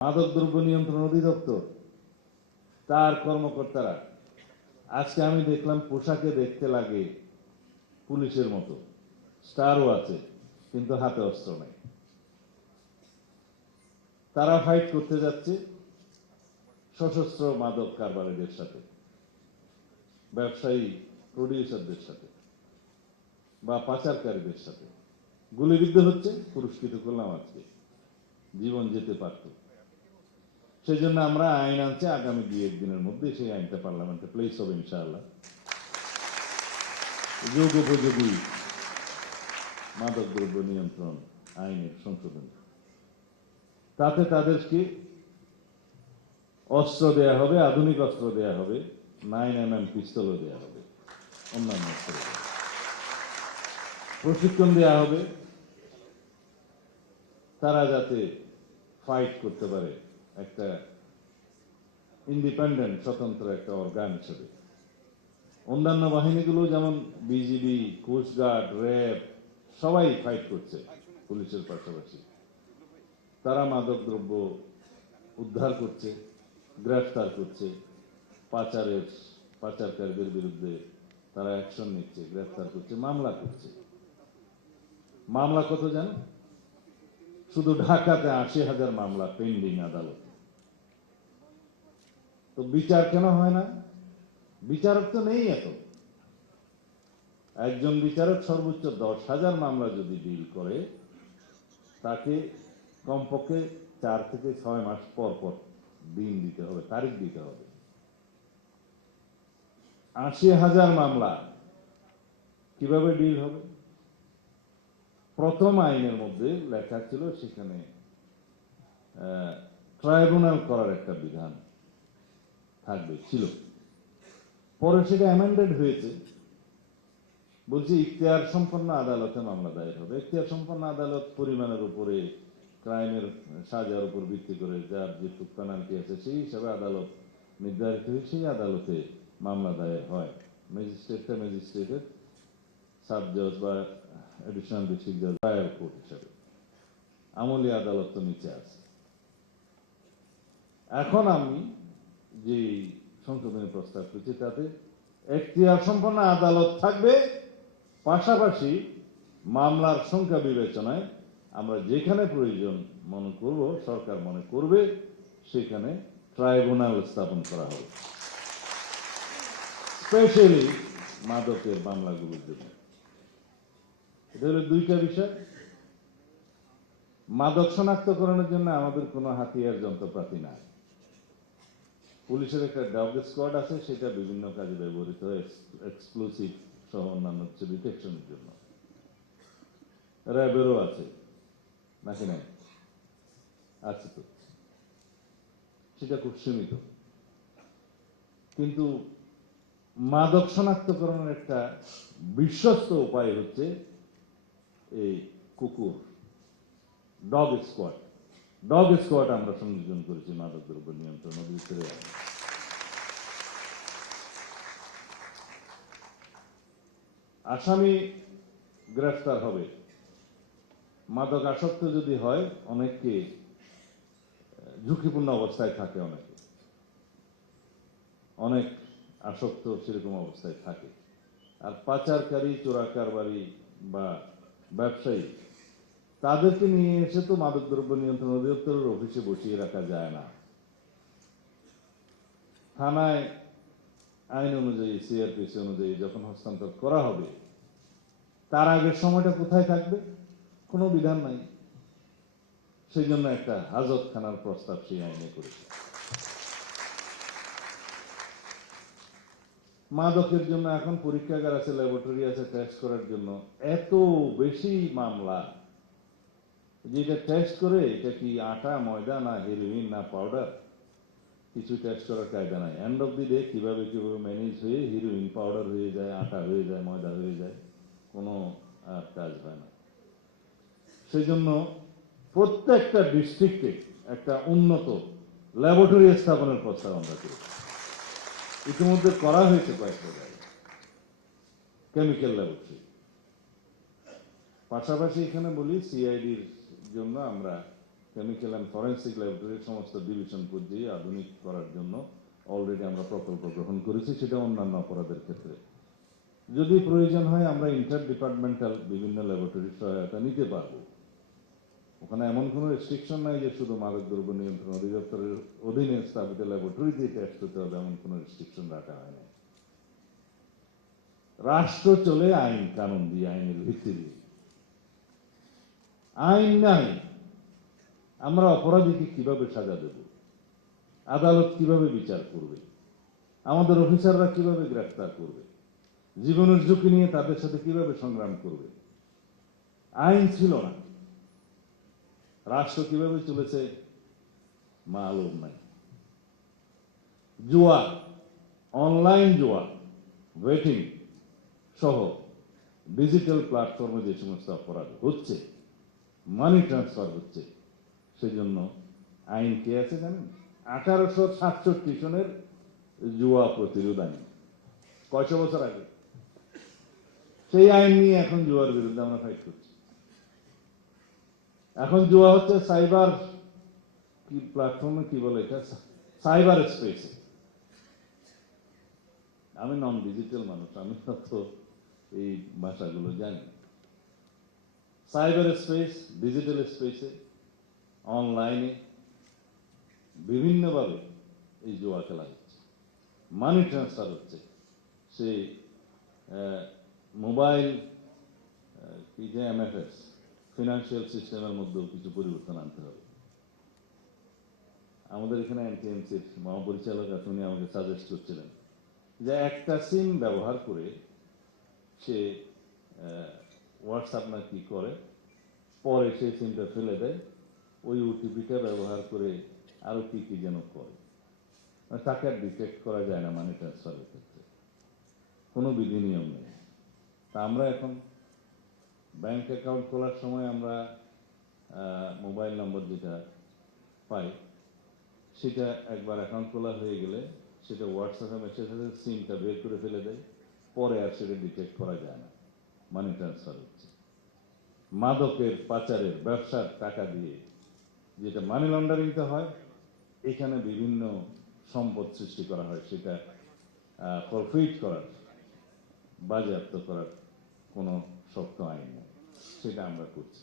মাদকদ্রব্য নিয়ন্ত্রণ অধিদপ্তর তার কর্মকর্তারা আজকে আমি দেখলাম পোশাকে দেখতে লাগে পুলিশের মতো, স্টারও আছে, কিন্তু হাতে অস্ত্র নাই। তারা ফাইট করতে যাচ্ছে সশস্ত্র মাদক কারবারিদের সাথে, ব্যবসায়ী প্রডিউসারদের সাথে বা পাচারকারীদের সাথে। গুলিবিদ্ধ হচ্ছে, পুরস্কৃত করলাম, আজকে জীবন যেতে পারত। সেই জন্য আমরা আইন আনছি, আগামী 2-1 দিনের মধ্যে সেই আইনটা পার্লামেন্টে প্লেস হবে ইনশাআল্লাহ। যুগোপযোগী মাদকদ্রব্য নিয়ন্ত্রণ আইনের সংশোধন। তাতে তাদেরকে অস্ত্র দেয়া হবে, আধুনিক অস্ত্র দেয়া হবে, 9mm পিস্তলও দেয়া হবে, অন্যান্য অস্ত্র প্রশিক্ষণ দেয়া হবে, তারা যাতে ফাইট করতে পারে একটা ইন্ডিপেন্ডেন্ট স্বতন্ত্র একটা অর্গান হিসেবে। অন্যান্য বাহিনীগুলো যেমন বিজিবি, কোস্টগার্ড, র্যাব সবাই ফাইট করছে পুলিশের পাশাপাশি। তারা মাদকদ্রব্য উদ্ধার করছে, গ্রেফতার করছে, পাচারকারীদের বিরুদ্ধে তারা অ্যাকশন নিচ্ছে, গ্রেফতার করছে, মামলা করছে। মামলা কত জানো? শুধু ঢাকাতে 80,000 মামলা পেন্ডিং আদালতে। তো বিচার কেন হয় না? বিচারক তো নেই এত। একজন বিচারক সর্বোচ্চ 10,000 মামলা যদি ডিল করে, তাকে কমপক্ষে 4 থেকে 6 মাস পর পর দিন দিতে হবে, তারিখ দিতে হবে। 80,000 মামলা কিভাবে ডিল হবে? প্রথম আইনের মধ্যে লেখা ছিল সেখানে ট্রাইব্যুনাল করার একটা বিধান থাকবে, ছিল। পরে সেটা অ্যামেন্ডেড হয়েছে, বলছি ইখতিয়ার সম্পন্ন আদালতে মামলা দায়ের হবে। ইখতিয়ার সম্পন্ন আদালত পরিমাণের উপরে, ক্রাইমের সাজার উপর ভিত্তি করে যার যে পেনাল্টি আছে সেই হিসাবে আদালত নির্ধারিত হয়ে সেই আদালতে মামলা দায়ের হয়। ম্যাজিস্ট্রেটের সাব জজ বা এডিশনাল ডিস্ট্রিক্ট জজ দায়ের কোর্ট হিসাবে। আমলি আদালত তো নিচে আছে। এখন আমি যে সংশোধনী প্রস্তাব করছি তাতে এখতিয়ার সম্পন্ন আদালত থাকবে, পাশাপাশি মামলার সংখ্যা বিবেচনায় আমরা যেখানে প্রয়োজন মনে করব, সরকার মনে করবে, সেখানে ট্রাইব্যুনাল স্থাপন করা হবে, স্পেশালি মাদকের মামলাগুলোর জন্য। এটা হলো দুইটা বিষয়। মাদক শনাক্তকরণের জন্য আমাদের কোনো হাতিয়ার যন্ত্রপাতি নাই। পুলিশের একটা ডগ স্কোয়াড আছে, সেটা বিভিন্ন কাজে ব্যবহৃত হয়, এক্সপ্লোসিভ সহ অন্যান্য ডিটেকশনের জন্য। র্যাবেরও আছে নাকি নাই? আছে তো, সেটা খুব সীমিত। কিন্তু মাদক শনাক্তকরণের একটা বিশ্বস্ত উপায় হচ্ছে এই কুকুর, ডগ স্কোয়াড। ডগ স্কোয়াড আমরা সংযোজন করেছি মাদক দ্রব্য নিয়ন্ত্রণ অধিদপ্তরে। আসামি গ্রেফতার হবে। মাদক আসক্ত যদি হয়, অনেককে ঝুঁকিপূর্ণ অবস্থায় থাকে, অনেক আসক্ত সেরকম অবস্থায় থাকে। আর পাচারকারী, চোরাকারবারি বা ব্যবসায়ী, তাদেরকে নিয়ে এসে তো মাদকদ্রব্য নিয়ন্ত্রণ অধিদপ্তরের অফিসে বসিয়ে রাখা যায় না। থানায় আইন অনুযায়ী, সিআরপিসি অনুযায়ী যখন হস্তান্তর করা হবে, তার আগের সময়টা কোথায় থাকবে? কোনো বিধান নাই। সেই জন্য একটা হাজতখানার প্রস্তাব সেই আইনে করেছে। মাদকের জন্য এখন পরীক্ষাগার আছে, ল্যাবরেটরি আছে টেস্ট করার জন্য। এত বেশি মামলা, যেটা টেস্ট করে এটা কি আটা, ময়দা, না হেরোইন, না পাউডার, কিছু টেস্ট করার কায়দা নাই। এন্ড অফ দি ডে কিভাবে ম্যানেজ হয়ে হিরোইন পাউডার হয়ে যায়, আটা হয়ে যায়, ময়দা হয়ে যায়, কোনো আর কাজ হয় না। সেই জন্য প্রত্যেকটা ডিস্ট্রিক্টে একটা উন্নত ল্যাবরেটরি স্থাপনের প্রস্তাব আমরা করেছি। ইতিমধ্যে করা হয়েছে কয়েকটা জায়গায়, কেমিক্যাল ল্যাবরেটরি। পাশাপাশি এখানে বলি, সিআইডির জন্য আমরা কেমিক্যাল অ্যান্ড ফরেন্সিক ল্যাবরেটরির সমস্ত ডিভিশন পর্যায়ে আধুনিক করার জন্য অলরেডি আমরা প্রকল্প গ্রহণ করেছি, সেটা অন্যান্য অপরাধের ক্ষেত্রে। যদি প্রয়োজন হয় আমরা ইন্টার ডিপার্টমেন্টাল বিভিন্ন ল্যাবরেটরির সহায়তা নিতে পারবো। ওখানে এমন কোনো রেস্ট্রিকশন নাই যে শুধু মাদকদ্রব্য নিয়ন্ত্রণ অধিদপ্তরের অধীনে স্থাপিত ল্যাবরেটরিতে টেস্ট হতে হবে, এমন কোনো রেস্ট্রিকশন রাখা হয় না। রাষ্ট্র চলে আইন কানুন দিয়ে, আইনের ভিত্তি দিয়ে। আইন নাই, আমরা অপরাধীকে কিভাবে সাজা দেব? আদালত কিভাবে বিচার করবে? আমাদের অফিসাররা কিভাবে গ্রেফতার করবে? জীবনের ঝুঁকি নিয়ে তাদের সাথে কিভাবে সংগ্রাম করবে? আইন ছিল না। রাষ্ট্র কিভাবে চলেছে মালুম নাই। জুয়া, অনলাইন জুয়া, ওয়েটিং সহ ডিজিটাল প্ল্যাটফর্মে যে সমস্ত অপরাধ হচ্ছে, মানি ট্রান্সফার হচ্ছে, সেজন্য আইন কে আছে জানেন? 1867 সনের জুয়া প্রতিরোধ আইন। কয়শো বছর আগে সেই আইন নিয়ে এখন জুয়ার বিরুদ্ধে আমরা ফাইট করছি। এখন জুয়া হচ্ছে সাইবার কি প্ল্যাটফর্মে, কি বলে এটা, সাইবার স্পেসে। আমি নন ডিজিটাল মানুষ, আমি তো এই ভাষাগুলো জানি। সাইবার স্পেস, ডিজিটাল স্পেসে, অনলাইনে বিভিন্নভাবে এই জুয়া খেলা হচ্ছে, মানি ট্রান্সফার হচ্ছে। সেই মোবাইল কি যে এমএফএস, ফিনান্সিয়াল সিস্টেমের মধ্যেও কিছু পরিবর্তন আনতে হবে। আমাদের এখানে এনটিএমসির মহাপরিচালক আছে, উনি আমাকে সাজেস্ট করছিলেন যে একটা সিম ব্যবহার করে সে হোয়াটসঅ্যাপ না কি করে, পরে সেই সিমটা ফেলে দেয়, ওই ওটিপিটা ব্যবহার করে আরো কি কি যেন করে। তাকে আর ডিটেক্ট করা যায় না মানি ট্রান্সফারের ক্ষেত্রে, কোনো বিধি নিয়ম নেই। তা আমরা এখন ব্যাংক অ্যাকাউন্ট খোলার সময় আমরা মোবাইল নম্বর যেটা পাই, সেটা একবার অ্যাকাউন্ট খোলা হয়ে গেলে সেটা হোয়াটসঅ্যাপে মেসেজ হয়ে সিমটা বের করে ফেলে দেয়, পরে আর সেটা ডিটেক্ট করা যায় না, মানি ট্রান্সফার হচ্ছে। মাদকের পাচারের ব্যবসার টাকা দিয়ে যেটা মানি লন্ডারিংটা হয়, এখানে বিভিন্ন সম্পদ সৃষ্টি করা হয়, সেটা প্রফিট করার, বাজেয়াপ্ত করার কোনো শক্ত আইন নেই, সেটা আমরা করছি।